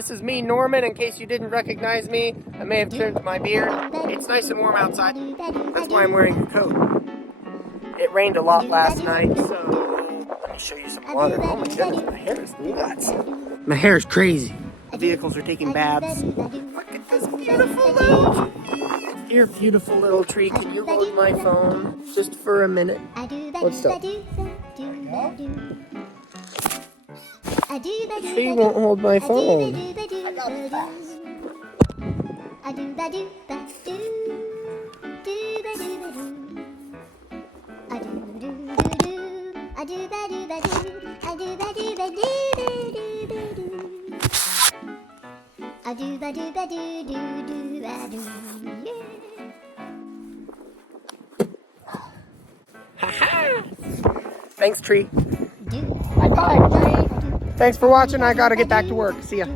This is me, Norman, in case you didn't recognize me. I may have trimmed my beard. It's nice and warm outside. That's why I'm wearing a coat. It rained a lot last night, so let me show you some water. Oh my goodness, my hair is nuts. My hair is crazy. Vehicles are taking baths. Look at this beautiful little tree. Here, beautiful little tree. Can you hold my phone just for a minute? What's up? She won't hold my phone. Thanks, tree. Bye, tree. Thanks for watching. I gotta get back to work. See ya.